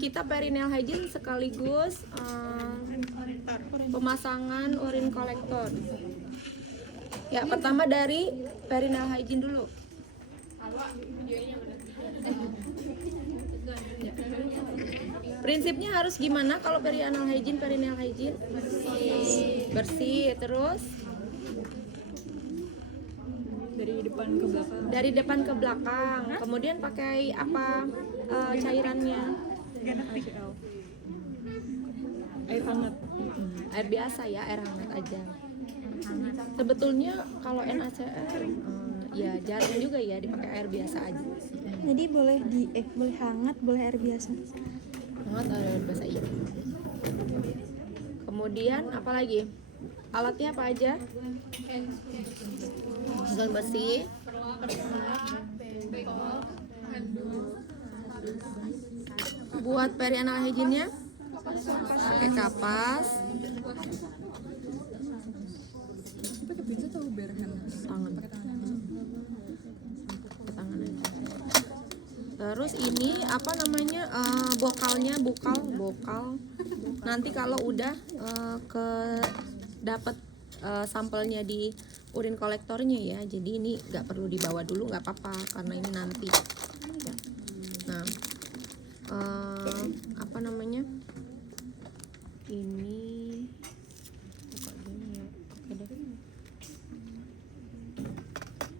kita perineal hygiene sekaligus pemasangan urin kolektor. Ya, pertama dari perineal hygiene dulu. Prinsipnya harus gimana kalau perineal hygiene? Bersih, terus dari depan ke belakang. Kemudian pakai apa cairannya? Air hangat. Air biasa ya, air hangat aja. Sebetulnya kalau NaCl ya jarang juga ya dipakai air biasa aja. Jadi boleh boleh hangat, boleh air biasa. Hangat air biasa iya. Kemudian apa lagi? Alatnya apa aja? Sabun bersih. Buat perineal hygiene-nya pakai kapas. Tangan aja. Terus ini apa namanya bokal. Nanti kalau udah dapat sampelnya di urin kolektornya ya, jadi ini nggak perlu dibawa dulu, nggak apa-apa karena ini nanti. Nah, apa namanya? Ini oke deh.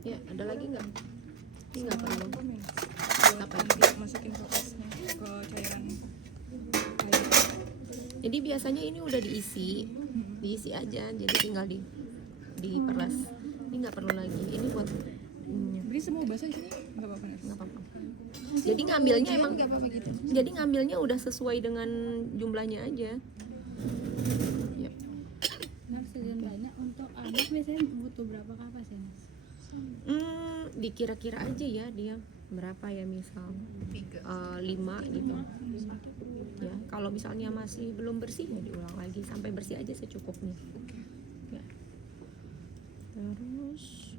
Ya, ada lagi nggak? Ini nggak perlu. Apa ya? Masukin kapasnya ke cairan. Jadi biasanya ini udah diisi aja, jadi tinggal diperas. Ini nggak perlu lagi. Ini buat Jadi semua basah sini nggak apa-apa. nggak apa-apa. Jadi ngambilnya emang nggak apa-apa gitu. Jadi ngambilnya udah sesuai dengan jumlahnya aja. Yep. Oksigen banyak untuk anak biasanya butuh berapa kapas ya Mas? Dikira-kira aja ya dia berapa ya, misal 5 gitu ya. Kalau misalnya masih belum bersih ya diulang lagi sampai bersih aja secukupnya ya. Terus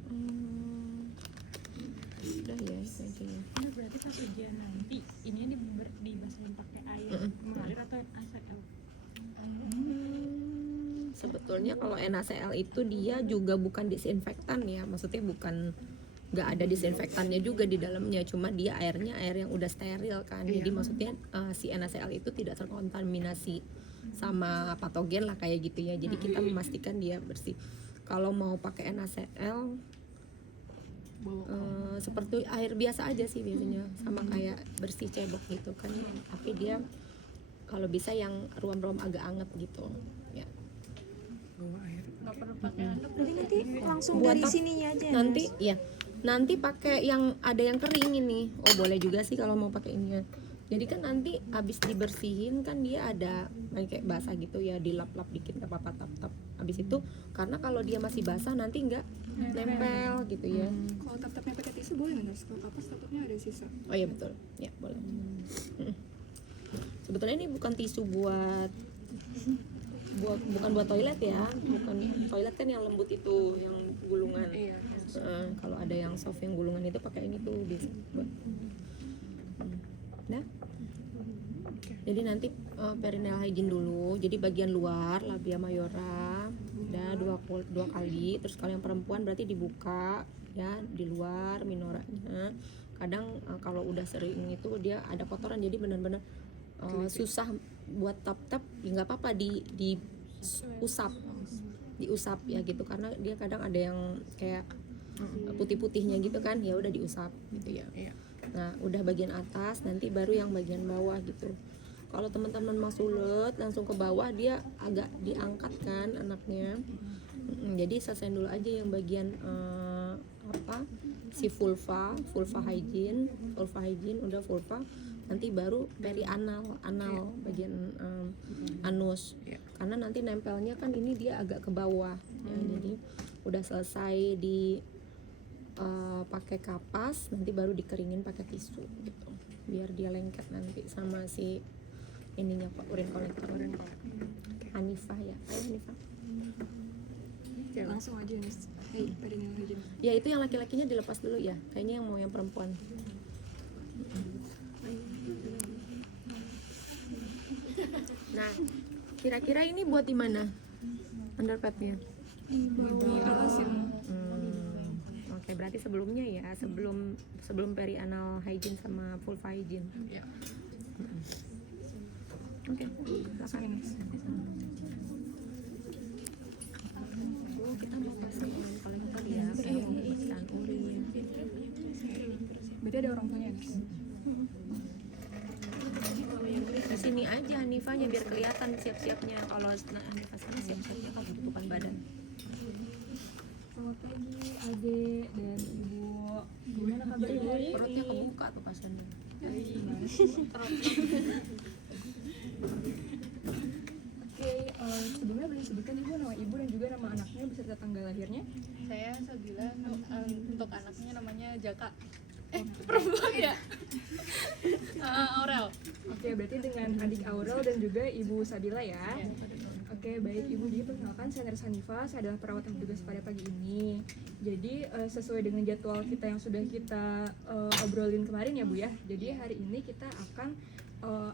udah ya itu aja ya. Nah, berarti pas ujian nanti ini dibasahin pakai air mengalir atau NaCl? Sebetulnya kalau NaCl itu dia juga bukan disinfektan ya, maksudnya bukan, nggak ada disinfektannya juga di dalamnya, cuma dia airnya air yang udah steril kan. Jadi maksudnya si NaCl itu tidak terkontaminasi sama patogen lah kayak gitu ya. Jadi kita memastikan dia bersih. Kalau mau pakai NaCl seperti air biasa aja sih biasanya, sama kayak bersih cebok gitu kan, tapi dia kalau bisa yang ruam-ruam agak anget gitu ya. Nggak perlu pakai handuk. Jadi nanti langsung Buat dari sininya aja. Nanti ya, nanti pakai yang ada yang kering ini. Oh boleh juga sih kalau mau pakai ini ya. Jadi kan nanti habis dibersihin kan dia ada kayak basah gitu ya, dilap-lap dikit nggak apa-apa, tap-tap. Habis itu karena kalau dia masih basah nanti nggak nempel gitu ya. Kalau tap-tapnya pakai tisu boleh nggak? Kalau kapas tap-tapnya ada sisa. Oh iya betul, ya boleh. Sebetulnya ini bukan tisu bukan buat toilet ya, bukan toilet kan yang lembut itu, yang gulungan. Iya. Kalau ada yang soft yang gulungan itu pakai ini tuh bisa buat. Nah, jadi nanti perineal hygiene dulu. Jadi bagian luar labia mayora udah dua kali. Terus kalau yang perempuan berarti dibuka ya di luar minoranya. Kadang kalau udah sering itu dia ada kotoran, jadi benar-benar susah buat tap-tap. Ya nggak apa-apa diusap ya gitu, karena dia kadang ada yang kayak putih-putihnya gitu kan, ya udah diusap gitu ya. Nah udah bagian atas, nanti baru yang bagian bawah gitu. Kalau teman-teman mau sulet langsung ke bawah, dia agak diangkat kan anaknya. Jadi selesai dulu aja yang bagian si vulva hygiene udah vulva, nanti baru perianal bagian anus, karena nanti nempelnya kan ini dia agak ke bawah ya. Jadi udah selesai di pakai kapas, nanti baru dikeringin pakai tisu gitu biar dia lengket nanti sama si ininya Pak, urin kolektor. Hanifah ya, ayo Hanifah. Ya, langsung aja nih. Perineal hygiene. Ya itu yang laki-lakinya dilepas dulu ya, kayaknya yang mau yang perempuan. Nah, kira-kira ini buat di mana underpadnya? Di atas ya. Oke, berarti sebelumnya ya, sebelum perianal hygiene sama vulva hygiene. Iya. Oke, silakan. Kita mau pasang kolektor ya, pemeriksaan urin. Berarti ada orang tuanya guys. Di sini aja Hanifanya biar kelihatan siap-siapnya. Kalau Hanifa sana siap-siapnya kamu tutupan badan. Selamat pagi Ade dan Ibu. Gimana kabar Ibu? Perutnya kebuka tuh pasannya. Oke, sebelumnya boleh disebutkan Ibu nama Ibu dan juga nama anaknya beserta tanggal lahirnya. Saya Sabila, untuk anaknya namanya Jaka. Perempuan ya? Aurel. Oke, berarti dengan adik Aurel dan juga Ibu Sabila ya. Oke, baik Ibu. Jadi perkenalkan saya Nurse Hanifa, saya adalah perawat yang bertugas pada pagi ini. Jadi sesuai dengan jadwal kita yang sudah kita obrolin kemarin ya Bu ya. Jadi hari ini kita akan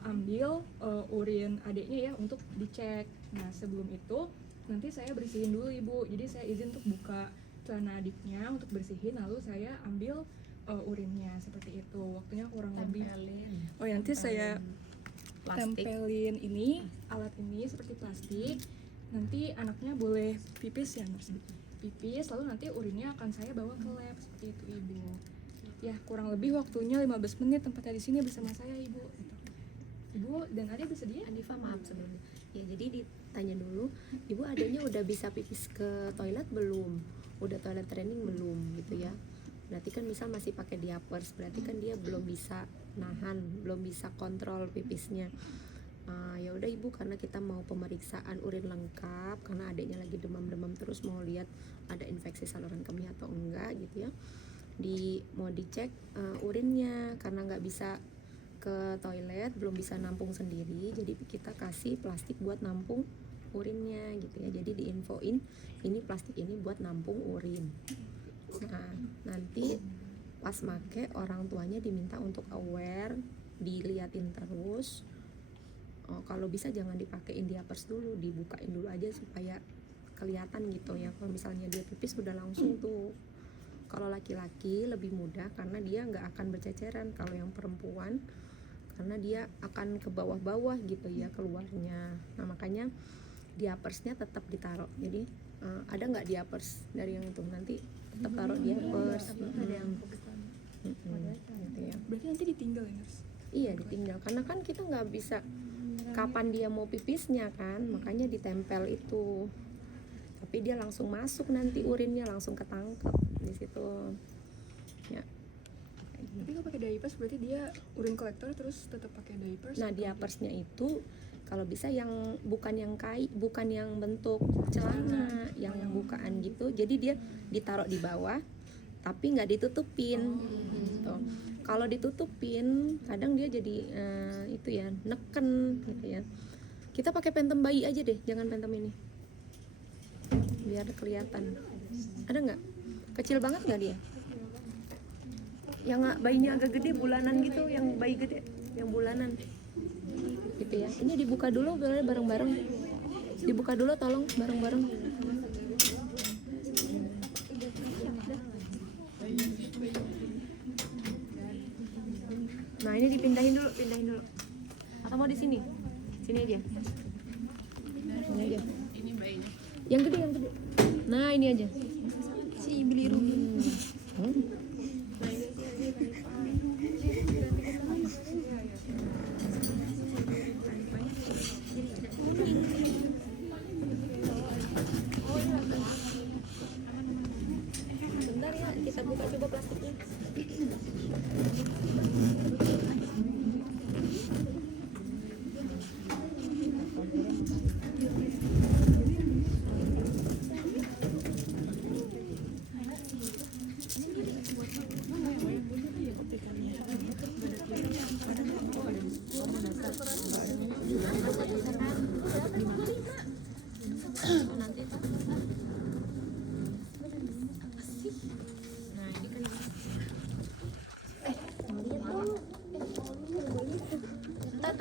ambil urin adiknya ya untuk dicek. Nah sebelum itu nanti saya bersihin dulu Ibu. Jadi saya izin untuk buka celana adiknya untuk bersihin, lalu saya ambil urinnya seperti itu. Waktunya kurang lebih. Oh ya, nanti saya Plastik. tempelin ini alat ini seperti plastik. Nanti anaknya boleh pipis ya Nurse. Pipis, lalu nanti urinnya akan saya bawa ke lab seperti itu Ibu. Ya kurang lebih waktunya 15 menit tempatnya di sini bersama saya Ibu. Gitu. Ibu dan Ade bersedia? Hanifah maaf sebelumnya. Ya jadi ditanya dulu, Ibu adanya udah bisa pipis ke toilet belum? Udah toilet training belum gitu ya? Berarti kan misal masih pakai diapers, berarti kan dia belum bisa nahan, belum bisa kontrol pipisnya. Ya udah Ibu, karena kita mau pemeriksaan urin lengkap, karena adiknya lagi demam-demam terus, mau lihat ada infeksi saluran kemih atau enggak gitu ya. Mau dicek urinnya, karena nggak bisa ke toilet, belum bisa nampung sendiri, jadi kita kasih plastik buat nampung urinnya gitu ya. Jadi diinfoin ini plastik ini buat nampung urin. Nah nanti pas make orang tuanya diminta untuk aware, diliatin terus. Kalau bisa jangan dipakein diapers dulu, dibukain dulu aja supaya kelihatan gitu ya. Kalau misalnya dia pipis udah langsung tuh. Kalau laki-laki lebih mudah karena dia nggak akan berceceran. Kalau yang perempuan karena dia akan ke bawah-bawah gitu ya keluarnya. Nah makanya diapersnya tetap ditaruh. Jadi ada nggak diapers dari yang itu, nanti tetap taruh diapers. Gitu ya. Berarti nanti ditinggal ya Nurse? Iya ditinggal, karena kan kita nggak bisa kapan dia mau pipisnya kan, makanya ditempel itu. Tapi dia langsung masuk nanti urinnya langsung ketangkep di situ. Ya. Tapi kalau pakai diapers berarti dia urin kolektor terus tetap pakai diapers? Nah diapersnya itu kalau bisa yang bukan yang bentuk celana, yang bukaan gitu. Jadi dia ditaruh di bawah, tapi nggak ditutupin. Gitu. Kalau ditutupin, kadang dia jadi itu ya neken gitu ya. Kita pakai pentem bayi aja deh, jangan pentem ini, biar kelihatan. Ada nggak? Kecil banget nggak dia? Yang bayinya agak gede bulanan gitu, yang bayi gede, yang bulanan gitu ya. Ini dibuka dulu bareng-bareng. Dibuka dulu tolong bareng-bareng. Nah, ini dipindahin dulu, Atau mau di sini? Sini aja. Sini aja. Ini bayinya. Yang gede. Nah, ini aja. Si beli rugi. Bentar ya, kita buka coba plastiknya.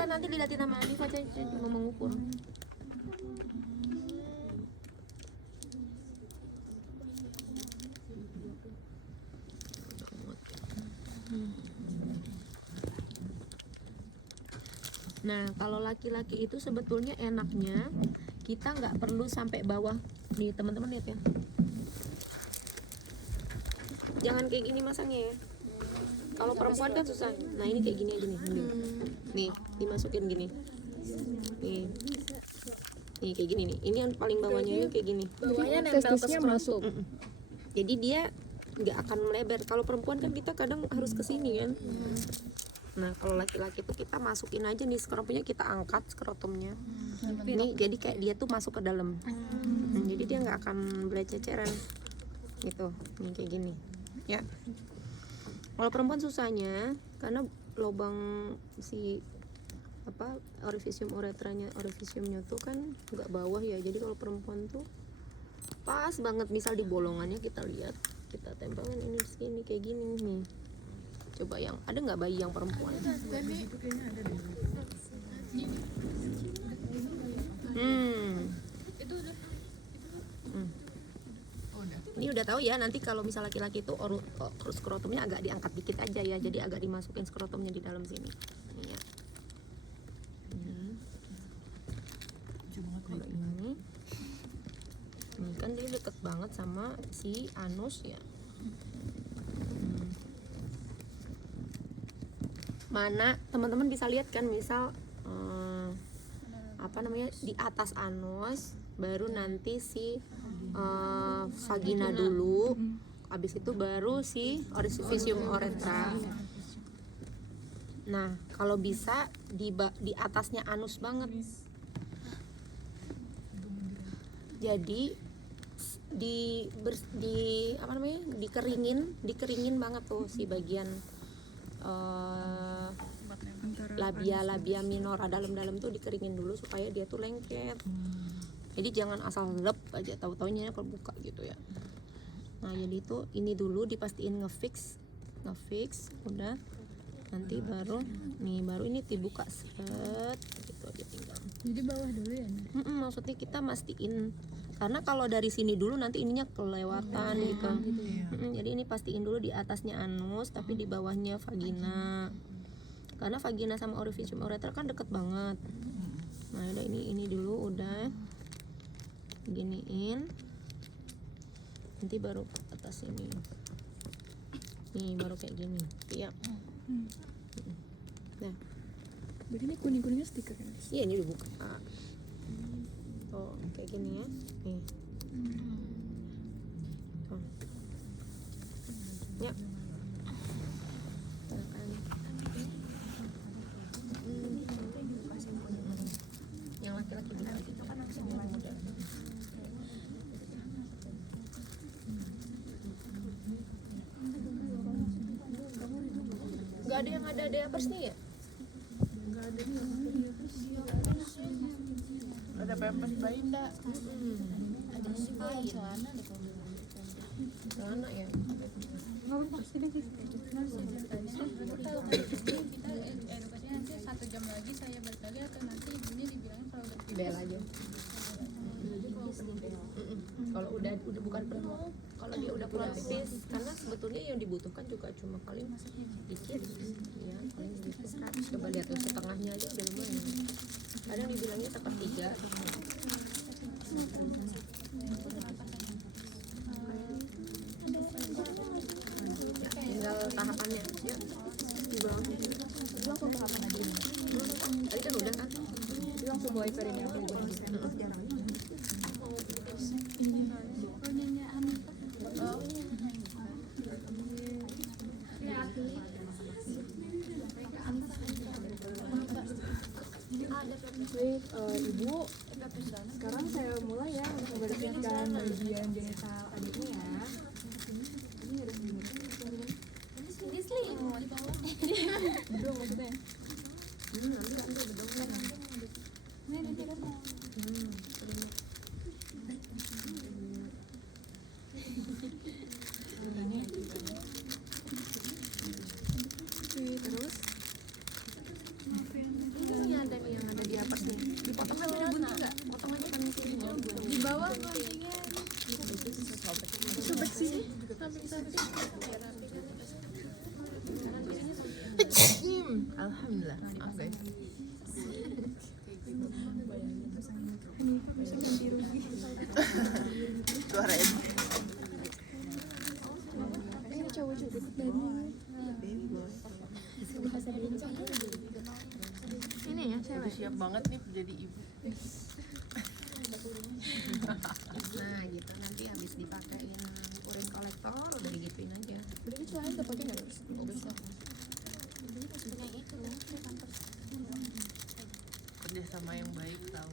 Ntar nanti dilihatin sama Hanif aja mau mengukur. Nah, kalau laki-laki itu sebetulnya enaknya kita nggak perlu sampai bawah. Nih teman-teman lihat ya. Jangan kayak gini masangnya ya. Kalau perempuan kan susah. Nah ini kayak gini aja nih. Nih dimasukin gini. Nih kayak gini nih. Ini yang paling bawahnya ini kayak gini. Bawahnya nempel ke skrotum. Jadi dia nggak akan melebar. Kalau perempuan kan kita kadang harus ke sini kan. Nah kalau laki-laki tuh kita masukin aja nih skrotumnya, kita angkat skrotumnya. Ini jadi kayak dia tuh masuk ke dalam. Jadi dia nggak akan belececeran gitu. Nih kayak gini. Ya. Kalau perempuan susahnya karena lubang si apa orifisium uretranya, orifisiumnya tuh kan nggak bawah ya. Jadi kalau perempuan tuh pas banget, misal di bolongannya kita lihat, kita tempelin ini di sini kayak gini nih. Coba yang ada nggak bayi yang perempuan? Ini udah tahu ya, nanti kalau misal laki-laki itu skrotumnya agak diangkat dikit aja ya, jadi agak dimasukin skrotumnya di dalam sini. Ini ya. Kalau ini kan dia deket banget sama si anus ya. Mana teman-teman bisa lihat kan, misal apa namanya di atas anus, baru nanti si vagina dulu, habis itu baru si orifisium uretra. Nah kalau bisa di atasnya anus banget. Jadi di apa namanya dikeringin banget tuh si bagian labia minora dalam tuh dikeringin dulu supaya dia tuh lengket. Jadi jangan asal lep aja tahu-taunya kebuka gitu ya. Nah jadi itu ini dulu dipastiin ngefix udah, nanti baru ini dibuka set gitu aja tinggal. Jadi bawah dulu ya. Maksudnya kita mastiin, karena kalau dari sini dulu nanti ininya kelewatan gitu. Jadi ini pastiin dulu di atasnya anus tapi di bawahnya vagina, karena vagina sama orifisium uretra kan deket banget. Nah udah ini dulu udah giniin, nanti baru ke atas ini. Nih baru kayak gini ya. Nah Berarti ini kuning-kuningnya stiker kan? iya ini dibuka. Oh kayak gini ya. Nih. Oh. Ya. Yang laki-laki bisa gitu kan langsung mudah. Gak ada yang ada diapersnya ya? Ada pampers bayi enggak? Ada sih kain celana deh kalau. Celana ya? Kalau kayak gini kita edukasinya nanti 1 jam lagi saya balik lagi, atau nanti ini dibilangin kalau udah Bel aja. Kalau udah bukan penuh, kalau dia udah keluar pipis, karena sebetulnya yang dibutuhkan juga cuma paling dikit ya, paling dikit. Coba lihat tuh setengahnya aja udah lumayan. Kadang dibilangnya sepertiga. Ya, tinggal tahapannya ya. Langsung tahapan aja. Tadi kan udah kan? Langsung mulai carinya apa? Baik, Ibu, sekarang saya mulai ya untuk membereskan bagian genital adiknya ya. Ini ada bedong maksudnya. Oke, terus Ini ya Alhamdulillah. Maaf guys. Suara Edi. Ini ya saya siap banget nih jadi ibu. Nah gitu, nanti habis dipakein urin kolektor udah digituin aja. Berarti celana udah pakai nggak terus? Kerja sama yang baik tahu.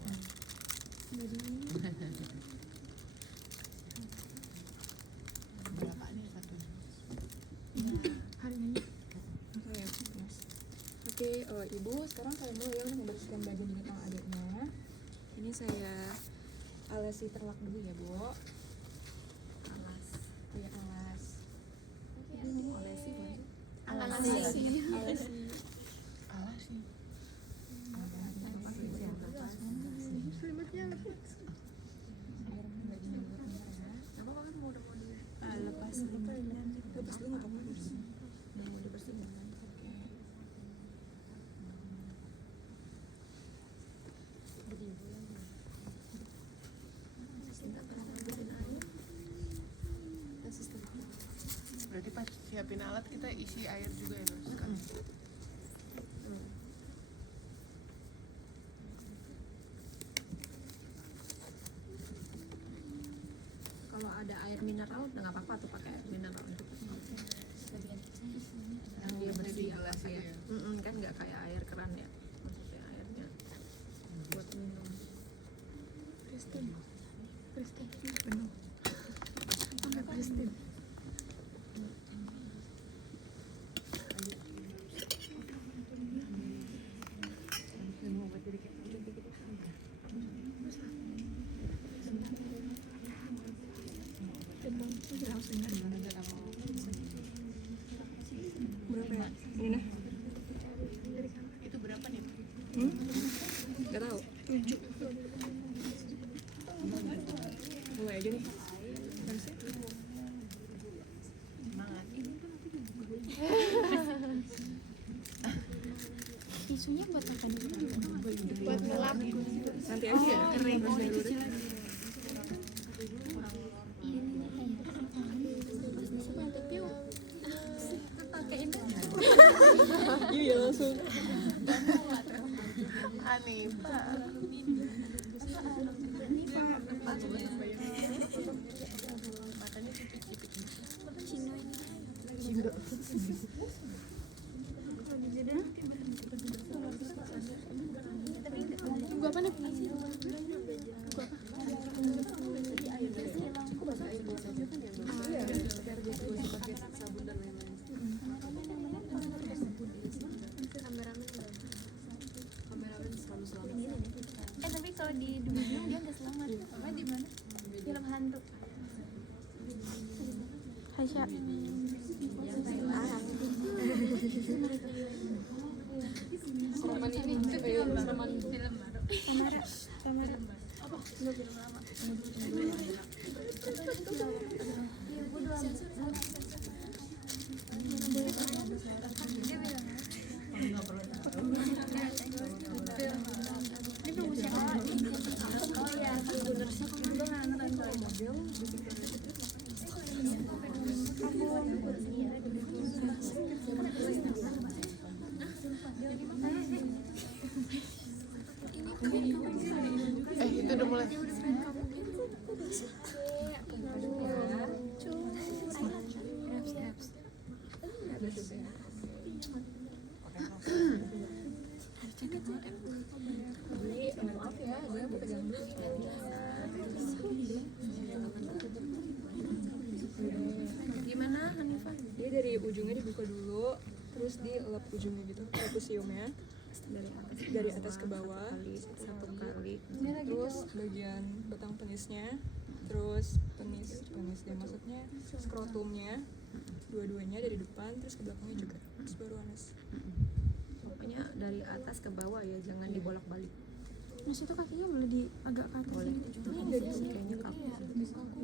Berapa nih satu? Oke, Ibu, sekarang saya mulai ya untuk membersihkan bagian di belakang adiknya. Ini saya alasi terlak dulu ya, Bu. Alas. Iya, alas. Alasi. Alas sih. Lepas dulu nggak apa-apa. Mau dibersihin. Berarti pas siapin alat kita isi air juga ya Nurse kan? Kalau ada air mineral nggak apa-apa tuh pakai air mineral. Yang dia bersih gelas kayak, ya. kan nggak kayak air keran ya. Maksudnya airnya buat minum. Berapa ya? Ini nah. Itu berapa nih? Nggak tahu. 7. Mulai aja nih. Semangat. tisunya buat apa nih? Buat ngelap. Nanti aja ya. Kering. Oh, Dulu dicuci deh. lagi. Iya langsung. Hanifa. Gua apa nih? Tapi kalau di Dunia dia nggak selamat. Apa di mana? Film hantu. Haisha. Seraman ini, seraman Film baru. Samara. Samara. Film lama. Dia bilang oh iya, gue nggak nonton. Itu udah mulai. maaf ya, gue pegang dulu. Gimana Hanifah? Dia dari ujungnya dibuka dulu, terus dielap ujungnya gitu, perkusiumnya dari atas ke bawah, Satu kali. terus bagian batang penisnya, terus penis dia maksudnya skrotumnya, dua-duanya dari depan, terus ke belakangnya juga, terus baru anus. Pokoknya dari atas ke bawah ya, jangan dibolak-balik. Maksudnya kakinya boleh di agak ke atas Boleh. gitu. Ini enggak di sini. Kayaknya kaku.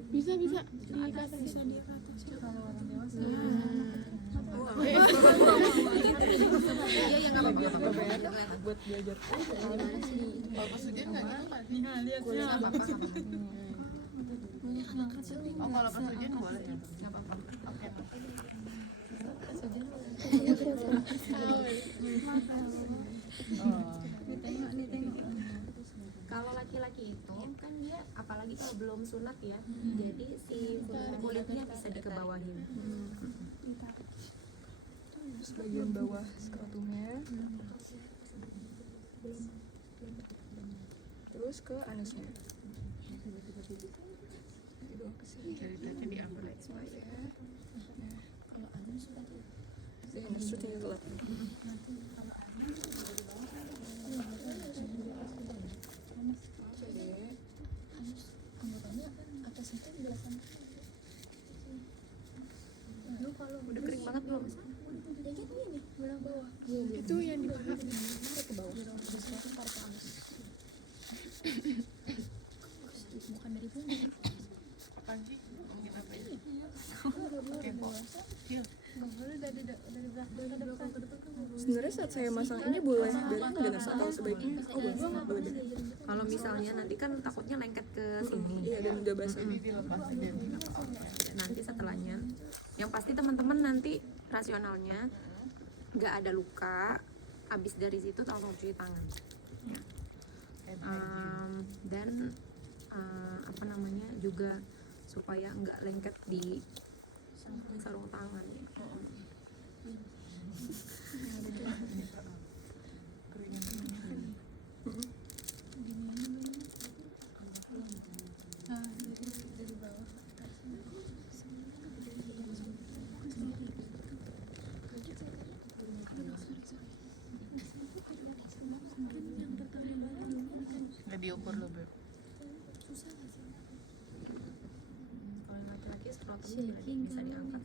Bisa Di atas bisa di ke atas. Iya yang nggak apa-apa. Buat belajar. Kalau pas ujian nggak gitu kan? Nggak apa-apa. Oh kalau pas ujian boleh ya? Nggak apa-apa. Oke. Kalau laki-laki itu kan dia apalagi kalau belum sunat ya, jadi si kulitnya bisa dikebawahin. Terus bagian bawah skrotumnya. Terus ke anusnya. Dibawa ke sini. Dari tadi diambil aja. The anus nya gelap. Udah kering banget belum? Itu yang di bawah. Apaan sih? Mungkin apa ya? Oke kok. Iya. Sebenarnya saat saya masang ini boleh dan atau sebaiknya boleh. Kalau misalnya nanti kan takutnya lengket ke sini. Iya dan udah basah. Ini dilepasin dan Nanti setelahnya, yang pasti teman-teman nanti rasionalnya nggak ada luka. Abis dari situ langsung cuci tangan. Ya. Dan apa namanya juga supaya nggak lengket di sarung tangan ya. nggak diukur lo Beb. Kalau yang laki-laki skrotumnya bisa diangkat.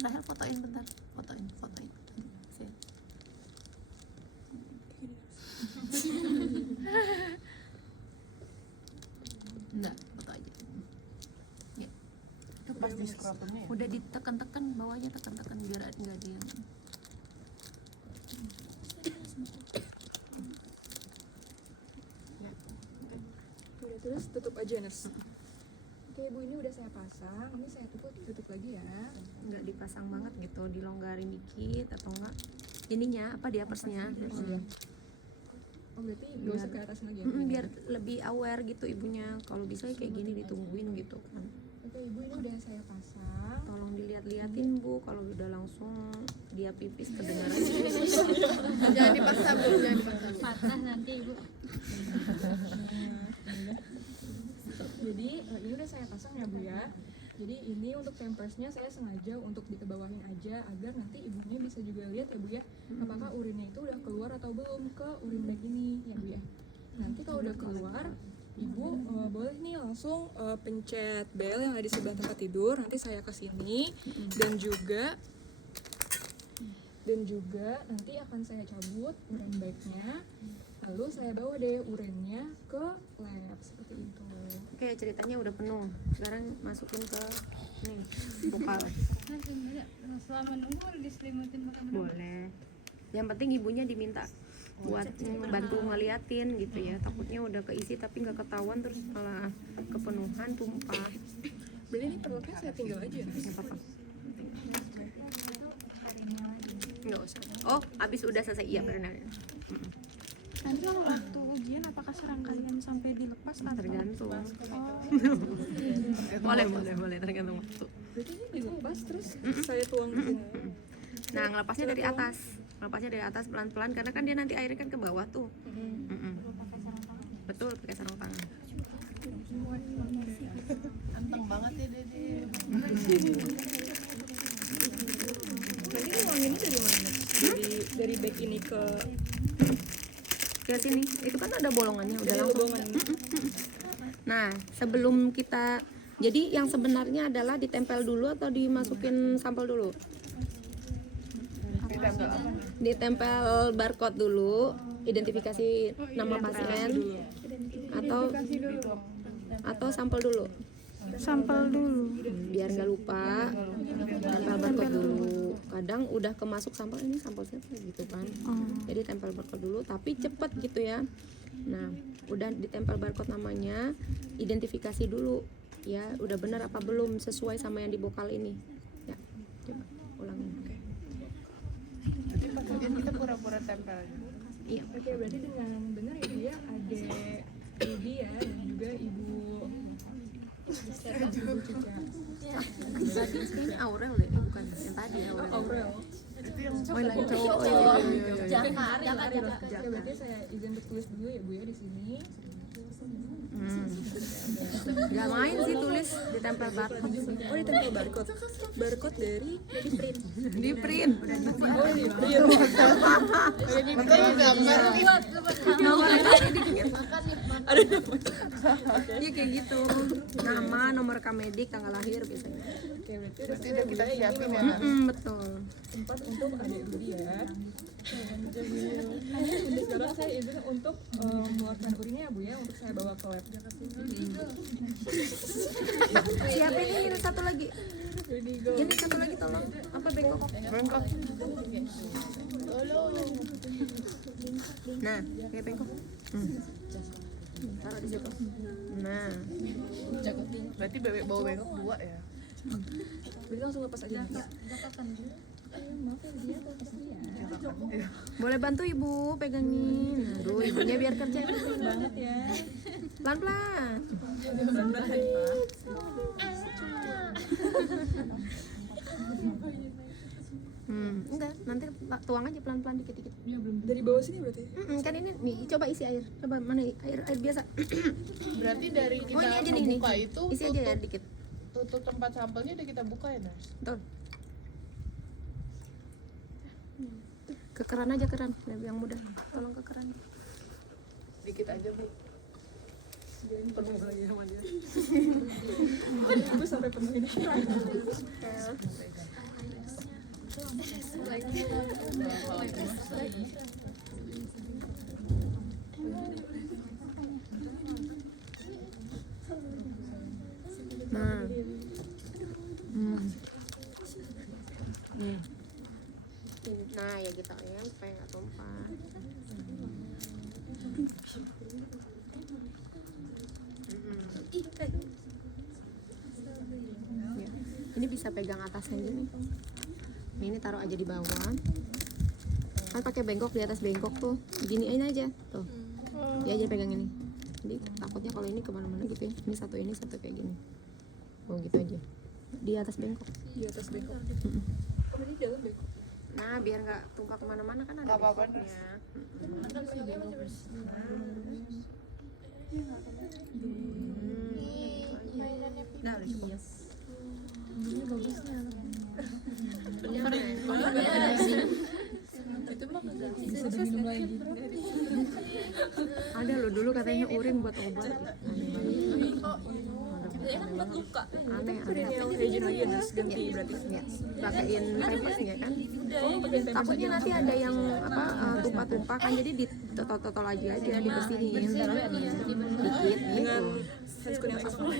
Rahel fotoin bentar, fotoin. Sini. Enggak, foto aja. Ya. Itu pas di skrotumnya ya? Udah ditekan-tekan bawahnya, tekan-tekan biar enggak dia. Udah terus tutup aja anus. Oke Bu, ini udah saya pasang. Ini saya tutup lagi ya. Enggak dipasang banget gitu, dilonggarin dikit atau enggak ininya apa di atasnya. Oh berarti nggak usah ke atas lagi ya? Biar lebih aware gitu ibunya. Kalau bisa kayak gini ditungguin gitu kan. Oke Ibu, ini udah saya pasang. Tolong dilihat-liatin Bu, kalau udah langsung dia pipis kedengaran. Jangan dipaksa Bu, jangan dipaksa Bu. patah nanti ibu. Jadi ini udah saya pasang ya Bu ya. Jadi ini untuk pampersnya saya sengaja untuk dikebawahin aja agar nanti ibunya bisa juga lihat ya Bu ya, apakah urinnya itu udah keluar atau belum ke urin bag ini ya Bu ya. Nanti kalau udah keluar, Ibu boleh nih langsung pencet bel yang ada di sebelah tempat tidur. Nanti saya ke sini dan juga nanti akan saya cabut urin bagnya. Lalu saya bawa deh urinnya ke lab seperti itu. Oke, ceritanya udah penuh. Sekarang masukin ke nih vokal. Selama nunggu harus diselimutin pakai benang. Boleh. Yang penting ibunya diminta buat bantu ngeliatin gitu ya. Takutnya udah keisi tapi nggak ketahuan terus malah kepenuhan tumpah. Berarti ini perluknya saya tinggal aja. Nggak apa-apa. Nggak usah. Oh, abis udah selesai iya benar. Nanti kalau waktu ujian apakah serangkaian sampai dilepas atau Tergantung. Boleh tergantung waktu. Berarti ini dilepas terus saya tuang ke sini. Nah, ngelepasnya dari atas. Ngelepasnya dari atas pelan-pelan karena kan dia nanti airnya kan ke bawah tuh. Betul, pakai sarung tangan. Anteng banget ya Dede. Nanti nuanginnya dari mana? Dari bag ini ke ke sini. Itu kan ada bolongannya udah Jadi langsung. lubungan. Nah, sebelum kita jadi yang sebenarnya adalah ditempel dulu atau dimasukin sampel dulu? Ditempel apa nih? Ditempel barcode dulu, identifikasi nama pasien atau sampel dulu. Sampel dulu. Biar nggak lupa, tempel barcode dulu. Kadang udah kemasuk sampel, ini sampel siapa gitu kan. Jadi tempel barcode dulu, tapi cepet gitu ya. Nah, udah ditempel barcode namanya, identifikasi dulu ya, udah benar apa belum sesuai sama yang di bokal ini. Ya, coba ulangin. Jadi pas ujian kita pura-pura tempel aja. Iya. Oke, berarti dengan benar ya Bu ya, ada Rudi ya dan juga Ibu Cica. Tadi kayaknya Aurel deh, bukan yang tadi Aurel. Aurel. Itu yang Oh, lagi cowok. Oh, iya. Oke, berarti saya izin bertulis dulu ya Bu ya di sini. Gak main sih tulis ditempel barcode. Oh, ditempel barcode. Barcode dari Di print. Oh, di print. betul gambar nih. Iya kayak gitu. Nama, nomor rekam medik, tanggal lahir biasanya. Oke, berarti Berarti udah kita siapin ya. Betul. tempat untuk adik Rudi ya. Jadi sekarang saya izin untuk mengeluarkan urinnya ya Bu ya, untuk saya bawa ke lab. Siapin ini satu lagi. Ready, go. Ini satu lagi tolong. Apa bengkok? Bengkok. Nah, kayak bengkok. Taruh di situ. Nah, Berarti bebek bawa bengkok 2 ya. Berarti langsung lepas aja. boleh bantu ibu pegangin. Aduh, ibunya biar kerja Banget ya. pelan-pelan. Enggak, nanti tuang aja pelan-pelan dikit-dikit. Dari bawah sini berarti. Kan ini nih, coba isi air. Coba mana air biasa. Berarti dari kita Oh, ini aja nih, buka nih. itu Isi aja ya dikit. tutup tempat sampelnya udah kita buka ya, Nurse? Betul. Ke keran aja, keran yang mudah. Tolong ke keran. Dikit aja, Bu. Ibu sampai penuh ini. Nah. Nah, ya kita ya supaya nggak tumpah. Ya. Ini bisa pegang atasnya gini. Ini taruh aja di bawah. Kan pakai bengkok, di atas bengkok tuh. Giniin aja tuh. Dia aja pegang ini. Jadi takutnya kalau ini kemana-mana gitu ya. Ini satu kayak gini. Oh gitu aja. Di atas bengkok. Di atas bengkok. Oh, berarti di dalam bengkok. Nah, biar nggak tumpah kemana-mana kan ada Nggak apa-apa, bengkoknya. Nah, ada loh dulu katanya urin buat obat. Aneh. Yang hygiene lagi ya, Nurse, ganti berarti. Ya, pakein pampers ya kan. Takutnya nanti ada yang apa tumpah-tumpah kan, jadi ditotol-totol aja dibersihin dikit gitu. Handscoon yang sama.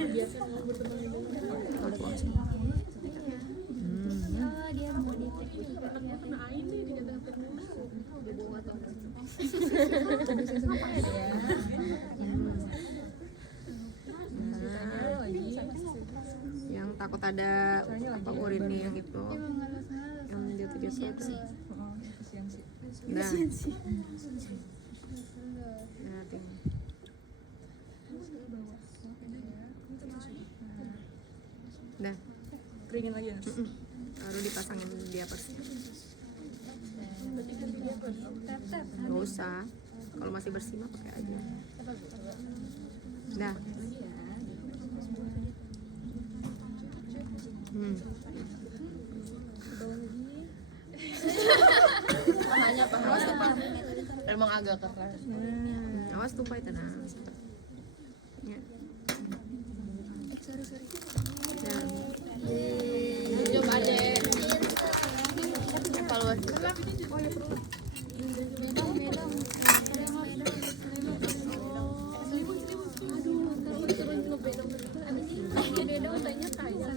Yang takut ada apa urinnya yang itu, yang jatuh-jatuh. Nah, nah, Keringin lagi ya, Nurse. baru dipasangin di atasnya. Nggak usah, kalau masih bersih mah pakai aja. Nah, emang agak keras. Awas tupai tenang. Ya. Nah. Coba adek. Evaluasi.